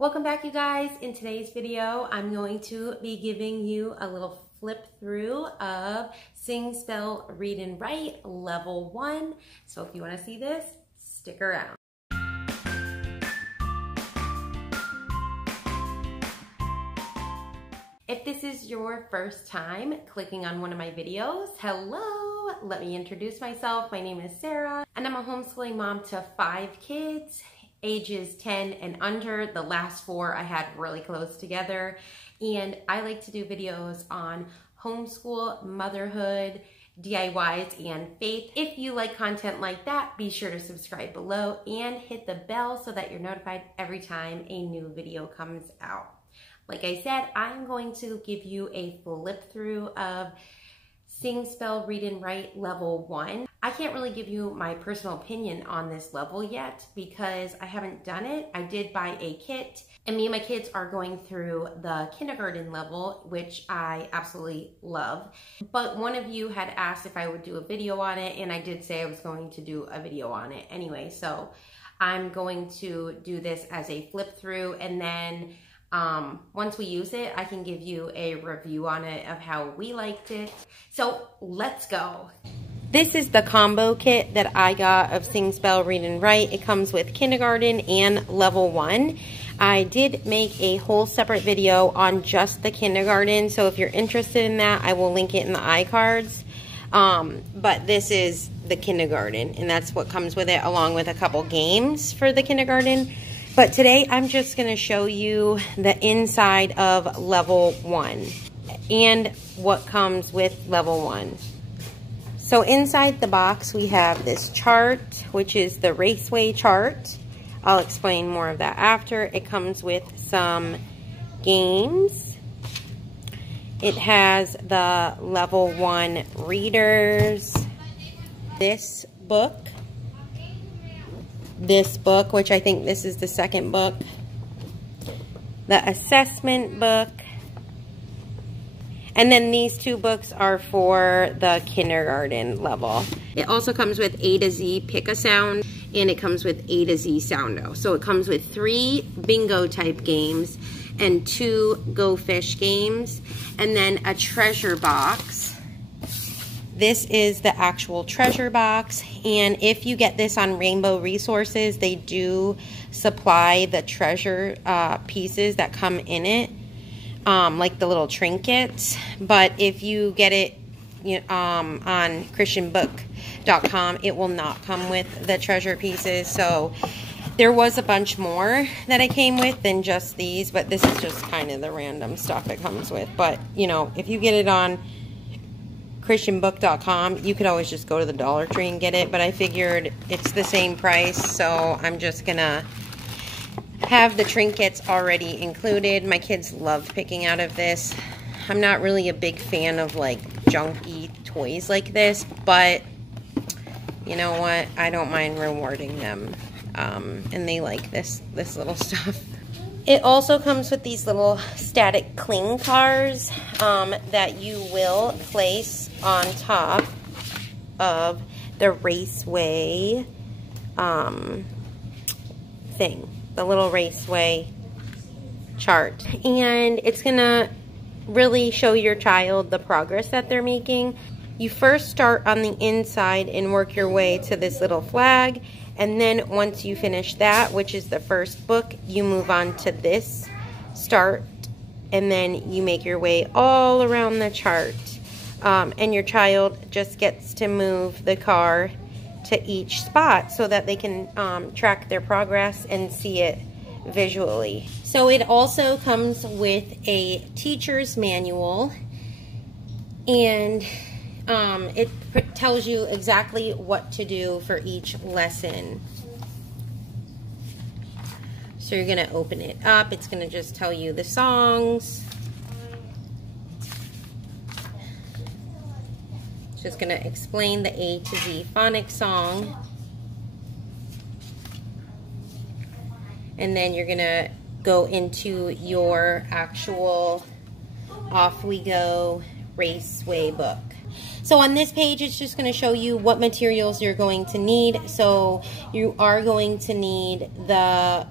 Welcome back, you guys. In today's video, I'm going to be giving you a little flip through of Sing, Spell, Read, and Write Level 1. So if you want to see this, stick around. If this is your first time clicking on one of my videos, hello, let me introduce myself. My name is Sarah, and I'm a homeschooling mom to 5 kids, ages 10 and under. The last 4 I had really close together, and I like to do videos on homeschool, motherhood, DIYs, and faith. If you like content like that, be sure to subscribe below and hit the bell so that you're notified every time a new video comes out. Like I said, I'm going to give you a flip through of Sing, Spell, Read, and Write Level 1. I can't really give you my personal opinion on this level yet because I haven't done it. I did buy a kit, and me and my kids are going through the kindergarten level, which I absolutely love. But one of you had asked if I would do a video on it, and I did say I was going to do a video on it anyway. So I'm going to do this as a flip through, and then once we use it, I can give you a review on it of how we liked it. So let's go. This is the combo kit that I got of Sing, Spell, Read, and Write. It comes with kindergarten and level 1. I did make a whole separate video on just the kindergarten, so if you're interested in that, I will link it in the iCards. But this is the kindergarten, and that's what comes with it, along with a couple games for the kindergarten. But today I'm just going to show you the inside of level 1 and what comes with level 1. So inside the box we have this chart, which is the Raceway chart. I'll explain more of that after. It comes with some games. It has the level 1 readers. This book, which I think this is the second book, the assessment book, and then these 2 books are for the kindergarten level. It also comes with A to Z Pick a Sound, and it comes with A to Z Soundo. So it comes with 3 bingo type games and 2 Go Fish games, and then a treasure box. This is the actual treasure box, and if you get this on Rainbow Resources, they do supply the treasure pieces that come in it, like the little trinkets. But if you get it on christianbook.com, it will not come with the treasure pieces. So there was a bunch more that it came with than just these, but this is just kind of the random stuff it comes with. But, you know, if you get it on christianbook.com, you could always just go to the Dollar Tree and get it, but I figured it's the same price, so I'm just gonna have the trinkets already included. My kids loved picking out of this. I'm not really a big fan of like junky toys like this, but you know what, I don't mind rewarding them, and they like this little stuff. It also comes with these little static cling cars that you will place on top of the Raceway thing, the little Raceway chart. And it's gonna really show your child the progress that they're making. You first start on the inside and work your way to this little flag. And then once you finish that, which is the first book, you move on to this start, and then you make your way all around the chart. And your child just gets to move the car to each spot so that they can track their progress and see it visually. So it also comes with a teacher's manual, and it tells you exactly what to do for each lesson. So you're going to open it up. It's going to just tell you the songs. It's just going to explain the A to Z Phonics song. And then you're going to go into your actual Off We Go Raceway book. So on this page, it's just going to show you what materials you're going to need. So you are going to need the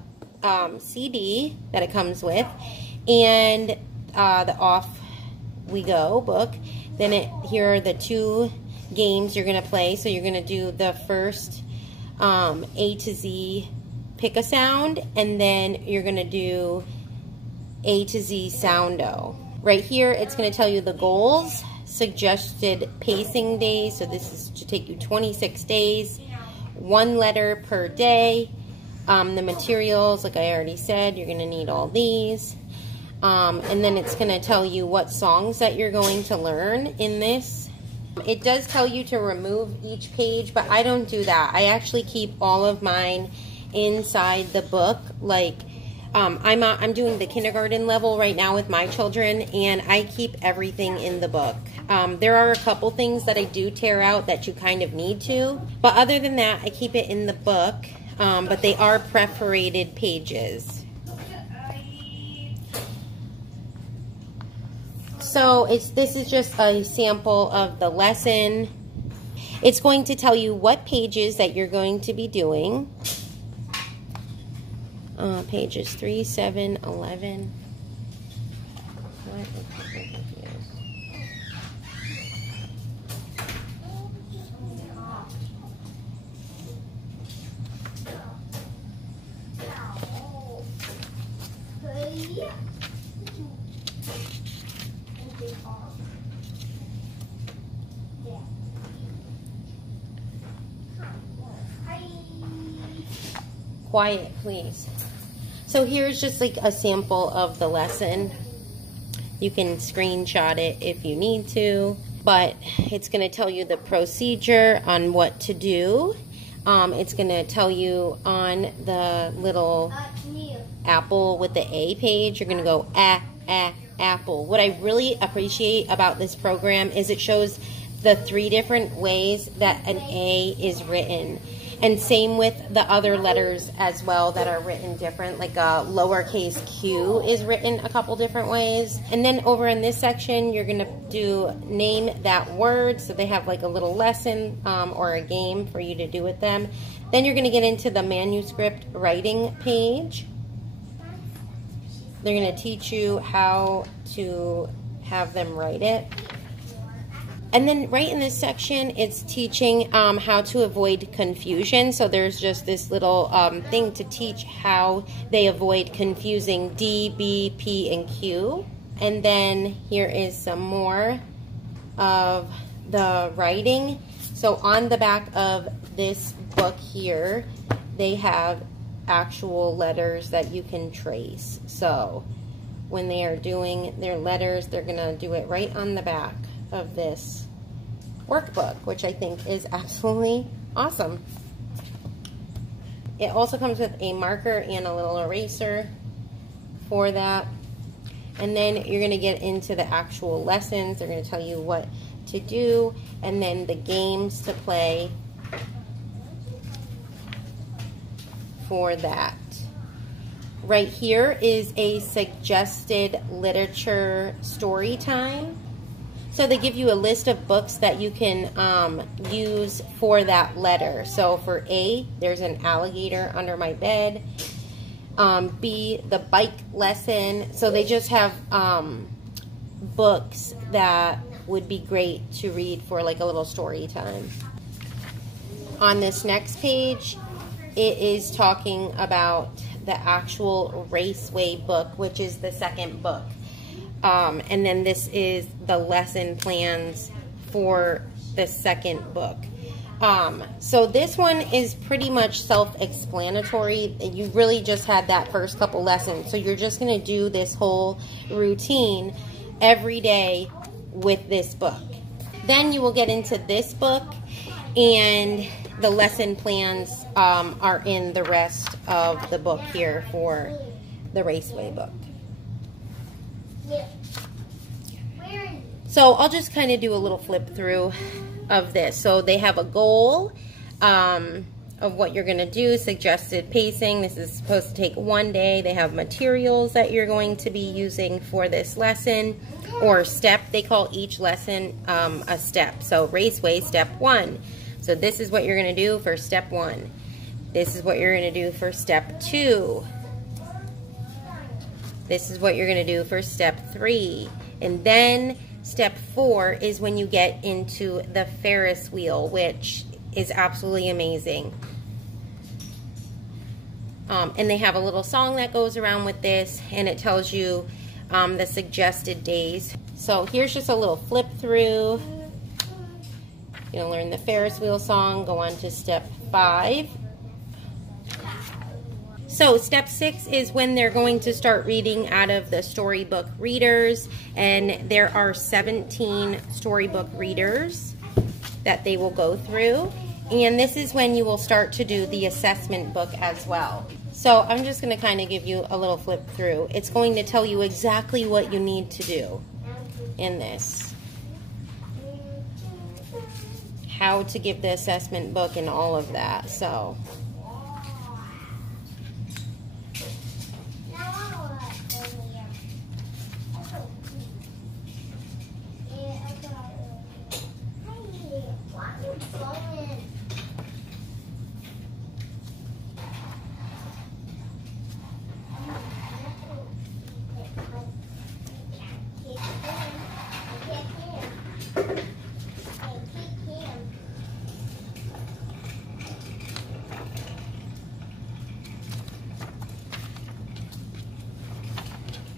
CD that it comes with, and the Off We Go book. Then here are the 2 games you're going to play. So you're going to do the first A to Z, pick a sound, and then you're going to do A to Z soundo. Right here, it's going to tell you the goals, suggested pacing days. So this is to take you 26 days, 1 letter per day. The materials, like I already said, you're going to need all these. And then it's going to tell you what songs that you're going to learn in this. It does tell you to remove each page, but I don't do that. I actually keep all of mine inside the book. Like, I'm doing the kindergarten level right now with my children, and I keep everything in the book. There are a couple things that I do tear out that you kind of need to, but other than that, I keep it in the book, but they are perforated pages. So this is just a sample of the lesson. It's going to tell you what pages that you're going to be doing. Pages 3, 7, 11. What? Quiet, please. So here's just like a sample of the lesson. You can screenshot it if you need to, but it's going to tell you the procedure on what to do. It's going to tell you on the little apple with the A page, you're going to go apple. What I really appreciate about this program is it shows the 3 different ways that an A is written. And same with the other letters as well that are written different, like a lowercase q is written a couple different ways. And then over in this section, you're going to do name that word. So they have like a little lesson or a game for you to do with them. Then you're going to get into the manuscript writing page. They're going to teach you how to have them write it. And then right in this section, it's teaching how to avoid confusion. So there's just this little thing to teach how they avoid confusing D, B, P, and Q. And then here is some more of the writing. So on the back of this book here, they have actual letters that you can trace. So when they are doing their letters, they're going to do it right on the back of this workbook, which I think is absolutely awesome. It also comes with a marker and a little eraser for that. And then you're going to get into the actual lessons. They're going to tell you what to do, and then the games to play for that. Right here is a suggested literature story time. So they give you a list of books that you can use for that letter. So for A, there's an alligator under my bed. B, the bike lesson. So they just have books that would be great to read for like a little story time. On this next page, it is talking about the actual Raceway book, which is the second book. And then this is the lesson plans for the second book. So this one is pretty much self-explanatory. You really just had that first couple lessons. So you're just going to do this whole routine every day with this book. Then you will get into this book, and the lesson plans are in the rest of the book here for the Raceway book. So I'll just kind of do a little flip through of this. So they have a goal of what you're going to do, suggested pacing. This is supposed to take 1 day. They have materials that you're going to be using for this lesson, or step. They call each lesson a step. So Raceway, step 1. So this is what you're going to do for step 1. This is what you're going to do for step 2. This is what you're going to do for step 3. And then step 4 is when you get into the Ferris wheel, which is absolutely amazing. And they have a little song that goes around with this, and it tells you the suggested days. So here's just a little flip through. You'll learn the Ferris wheel song, go on to step 5. So step 6 is when they're going to start reading out of the storybook readers, and there are 17 storybook readers that they will go through. And this is when you will start to do the assessment book as well. So I'm just going to kind of give you a little flip through. It's going to tell you exactly what you need to do in this. How to give the assessment book and all of that. So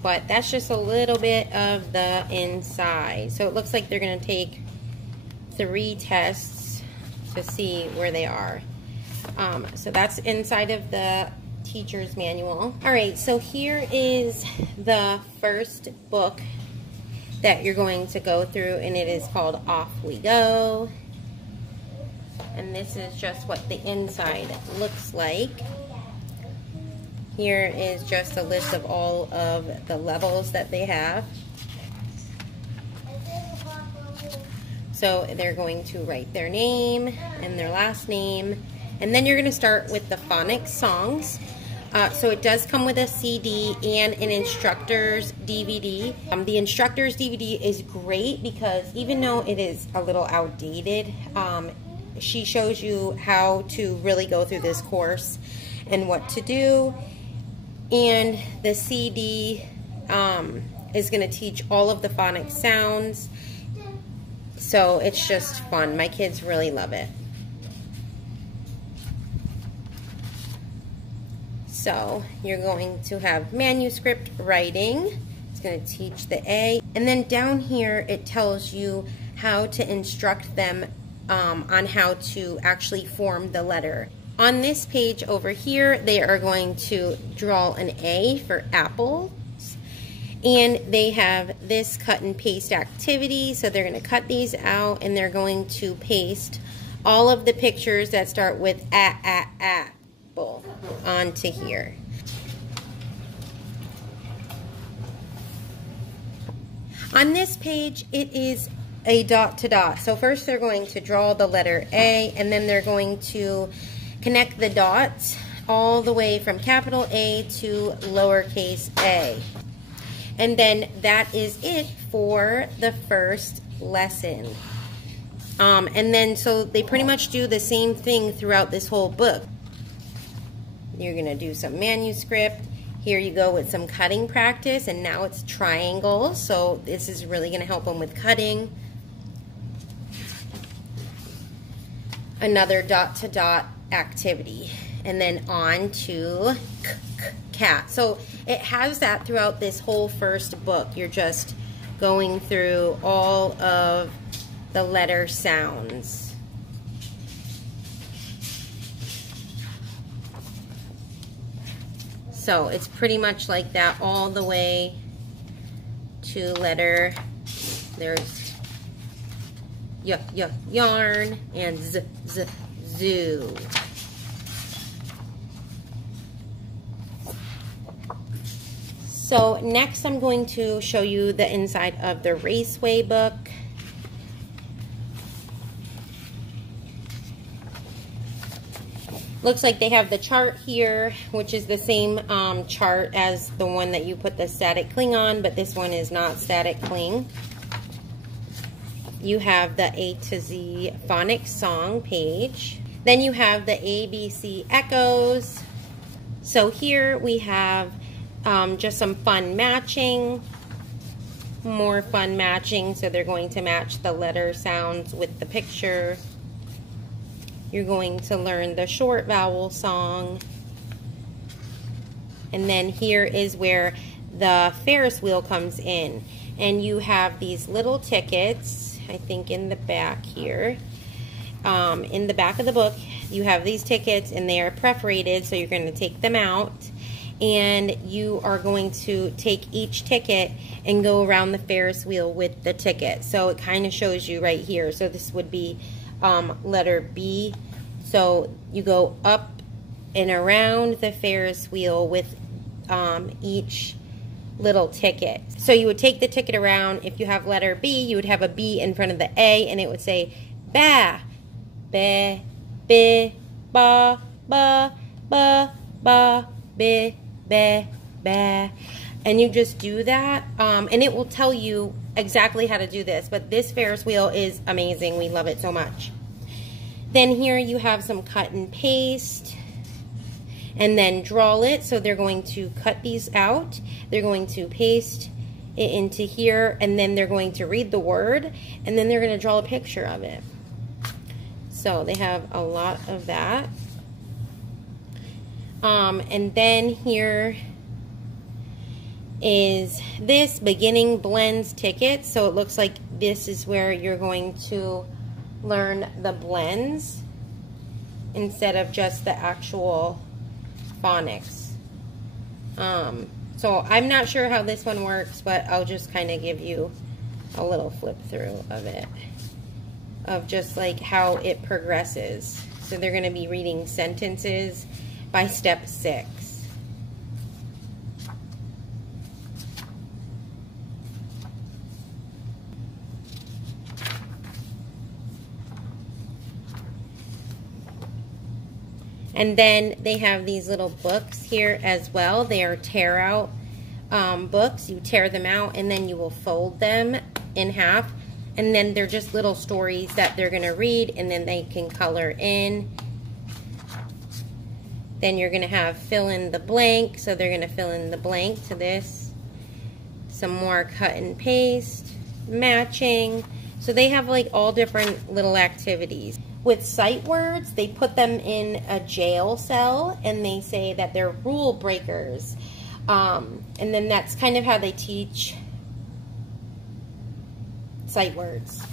but that's just a little bit of the inside. So it looks like they're going to take 3 tests to see where they are. So that's inside of the teacher's manual. All right, so here is the first book that you're going to go through, and it is called Off We Go. And this is just what the inside looks like. Here is just a list of all of the levels that they have. So they're going to write their name and their last name. And then you're going to start with the phonics songs. So it does come with a CD and an instructor's DVD. The instructor's DVD is great because even though it is a little outdated, she shows you how to really go through this course and what to do. And the CD is going to teach all of the phonics sounds. So it's just fun. My kids really love it. So you're going to have manuscript writing. It's going to teach the A. And then down here it tells you how to instruct them on how to actually form the letter. On this page over here, they are going to draw an A for apples. And they have this cut and paste activity. So they're going to cut these out and they're going to paste all of the pictures that start with apple onto here. On this page, it is a dot to dot. So first they're going to draw the letter A, and then they're going to connect the dots all the way from capital A to lowercase a. And then that is it for the first lesson. And then so they pretty much do the same thing throughout this whole book. You're going to do some manuscript. Here you go with some cutting practice, and now it's triangles. So this is really going to help them with cutting. Another dot to dot activity, and then on to cat. So it has that throughout this whole first book. You're just going through all of the letter sounds. So it's pretty much like that all the way to letter. There's yarn and zoo. So next I'm going to show you the inside of the Raceway book. Looks like they have the chart here, which is the same chart as the one that you put the static cling on, but this one is not static cling. You have the A to Z phonics song page. Then you have the ABC echoes. So here we have just some fun matching, more fun matching. So they're going to match the letter sounds with the picture. You're going to learn the short vowel song. And then here is where the Ferris wheel comes in. And you have these little tickets, I think in the back here. In the back of the book, you have these tickets and they are perforated, so you're going to take them out. And you are going to take each ticket and go around the Ferris wheel with the ticket. So it kind of shows you right here. So this would be letter B. So you go up and around the Ferris wheel with each little ticket. So you would take the ticket around. If you have letter B, you would have a B in front of the A, and it would say ba, ba, bi, ba, ba, ba, ba, bi, ba, ba. And you just do that, and it will tell you exactly how to do this. But this Ferris wheel is amazing. We love it so much. Then here you have some cut and paste, and then draw it. So they're going to cut these out. They're going to paste it into here, and then they're going to read the word, and then they're going to draw a picture of it. So they have a lot of that. And then here is this beginning blends ticket. So it looks like this is where you're going to learn the blends instead of just the actual phonics. So I'm not sure how this one works, but I'll just kind of give you a little flip through of it, of just like how it progresses. So they're going to be reading sentences by step 6. And then they have these little books here as well. They are tear out books. You tear them out and then you will fold them in half. And then they're just little stories that they're going to read, and then they can color in. Then you're going to have fill in the blank. So they're going to fill in the blank to this. Some more cut and paste, matching. So they have like all different little activities. With sight words, they put them in a jail cell and they say that they're rule breakers. And then that's kind of how they teach sight words.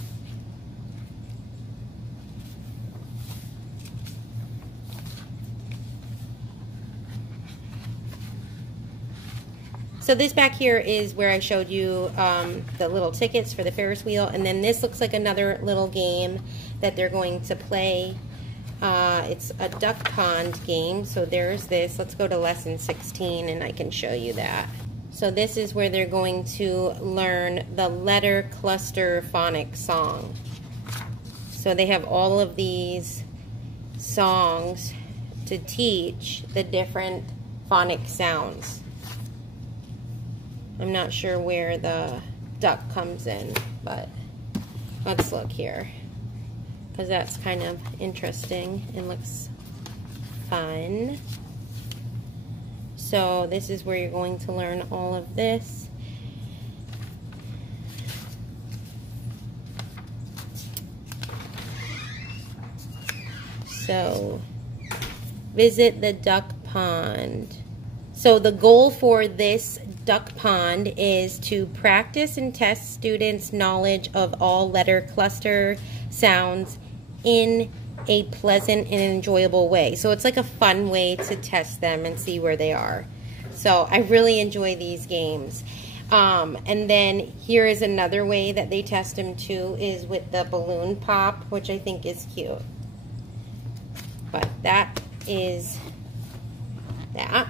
So this back here is where I showed you the little tickets for the Ferris wheel, and then this looks like another little game that they're going to play. It's a duck pond game, so there's this. Let's go to lesson 16 and I can show you that. So this is where they're going to learn the letter cluster phonics song. So they have all of these songs to teach the different phonic sounds. I'm not sure where the duck comes in, but let's look here, because that's kind of interesting and looks fun. So this is where you're going to learn all of this. So visit the duck pond. So the goal for this duck pond is to practice and test students' knowledge of all letter cluster sounds in a pleasant and enjoyable way. So it's like a fun way to test them and see where they are. So I really enjoy these games. And then here is another way that they test them too, is with the balloon pop, which I think is cute. But that is that.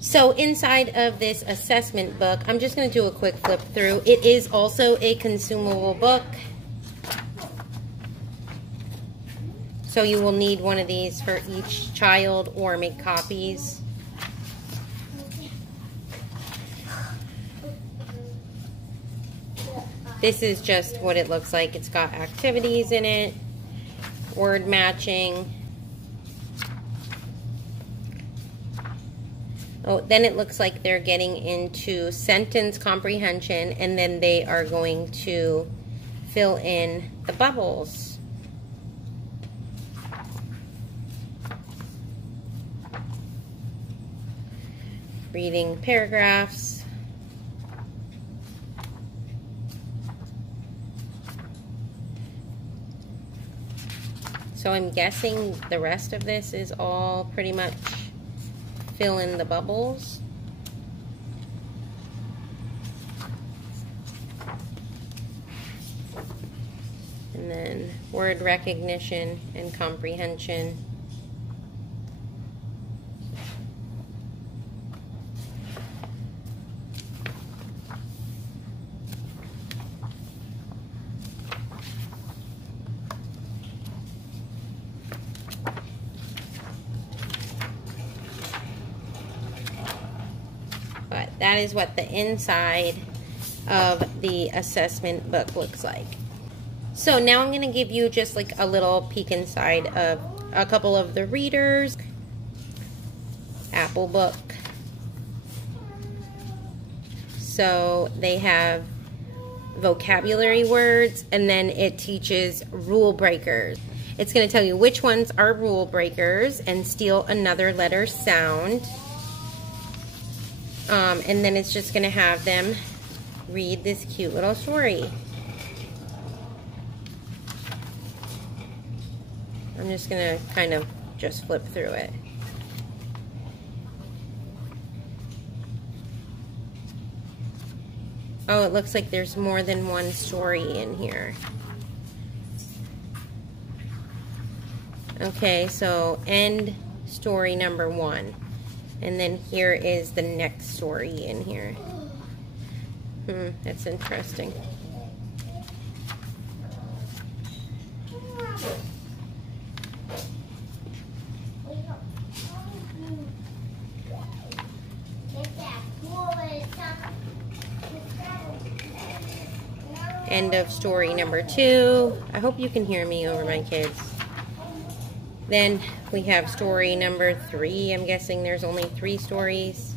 So inside of this assessment book, I'm just going to do a quick flip through. It is also a consumable book. So you will need one of these for each child or make copies. This is just what it looks like. It's got activities in it, word matching, Oh, then it looks like they're getting into sentence comprehension, and then they are going to fill in the bubbles. Reading paragraphs. So I'm guessing the rest of this is all pretty much fill in the bubbles. And then word recognition and comprehension. But that is what the inside of the assessment book looks like. So now I'm going to give you just like a little peek inside of a couple of the readers. Apple book. So they have vocabulary words, and then it teaches rule breakers. It's going to tell you which ones are rule breakers and steal another letter sound. And then it's just going to have them read this cute little story. I'm just going to kind of just flip through it. Oh, it looks like there's more than one story in here. Okay, so end story number 1. And then here is the next story in here. That's interesting. End of story number 2. I hope you can hear me over my kids. Then we have story number 3. I'm guessing there's only 3 stories.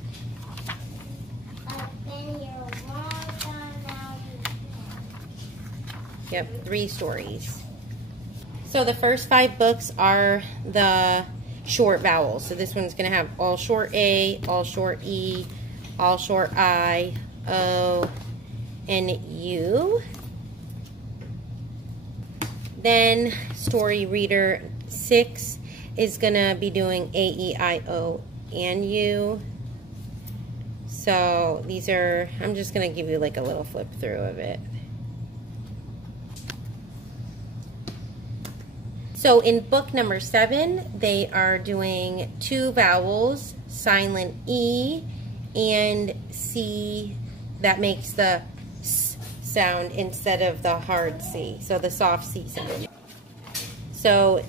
Yep, 3 stories. So the first 5 books are the short vowels. So this one's going to have all short A, all short E, all short I, O, and U. Then story reader 6 is going to be doing A, E, I, O, and U. So these are, I'm just going to give you like a little flip through of it. So in book number 7, they are doing 2 vowels, silent E and C, that makes the S sound instead of the hard C, so the soft C sound. So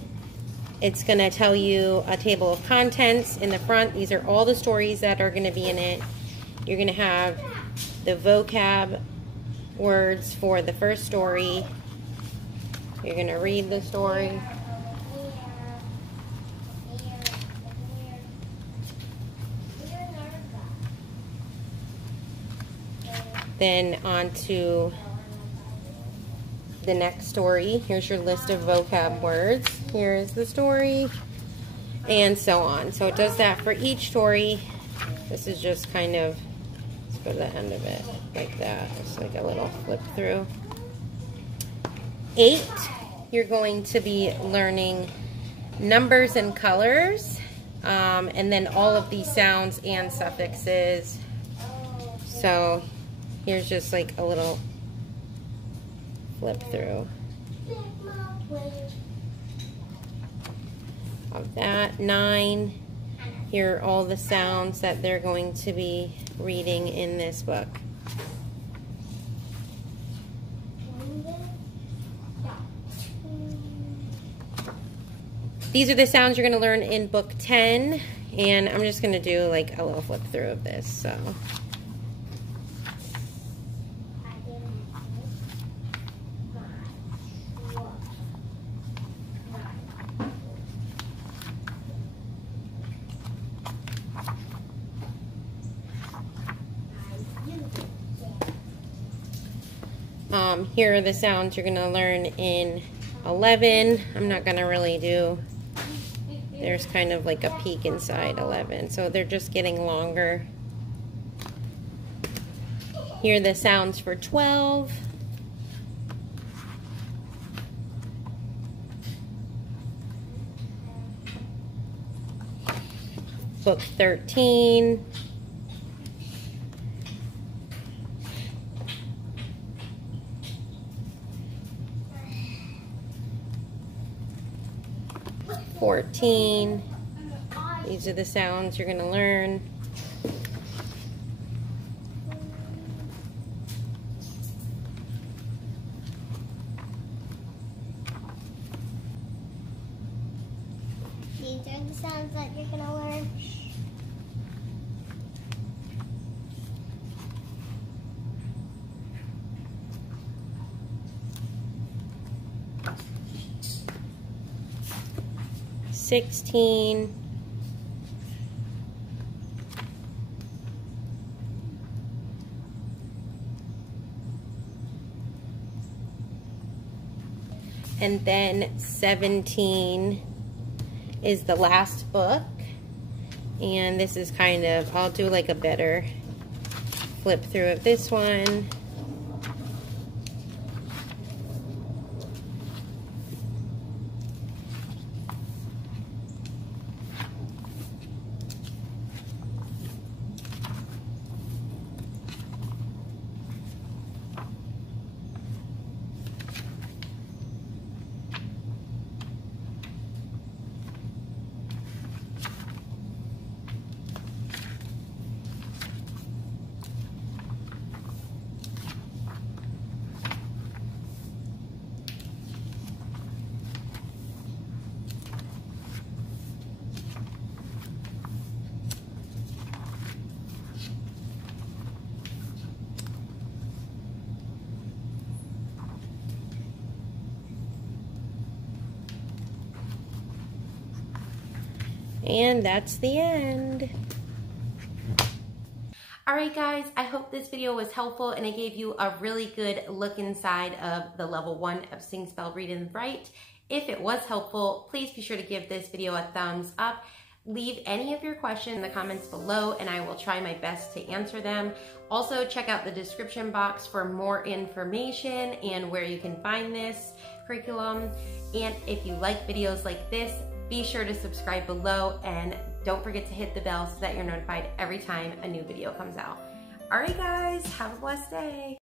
it's going to tell you a table of contents in the front. These are all the stories that are going to be in it. You're going to have the vocab words for the first story. You're going to read the story. Then on to the next story. Here's your list of vocab words. Here is the story, and so on. So it does that for each story. This is just kind of, let's go to the end of it, like that. It's like a little flip through. 8, you're going to be learning numbers and colors, and then all of these sounds and suffixes. So here's just like a little flip through of that. 9, here are all the sounds that they're going to be reading in this book. These are the sounds you're going to learn in book 10, and I'm just going to do like a little flip through of this. So Here are the sounds you're gonna learn in 11. I'm not gonna really do, there's kind of like a peak inside 11, so they're just getting longer. Here are the sounds for 12. Book 13. Book 14. These are the sounds you're going to learn. These are the sounds that you're going to learn. $16. And then 17 is the last book. And this is kind of, I'll do like a better flip through of this one. And that's the end. Alright guys, I hope this video was helpful and it gave you a really good look inside of the level 1 of Sing, Spell, Read, and Write. If it was helpful, please be sure to give this video a thumbs up. Leave any of your questions in the comments below and I will try my best to answer them. Also, check out the description box for more information and where you can find this curriculum. And if you like videos like this, be sure to subscribe below and don't forget to hit the bell so that you're notified every time a new video comes out. All right, guys, have a blessed day.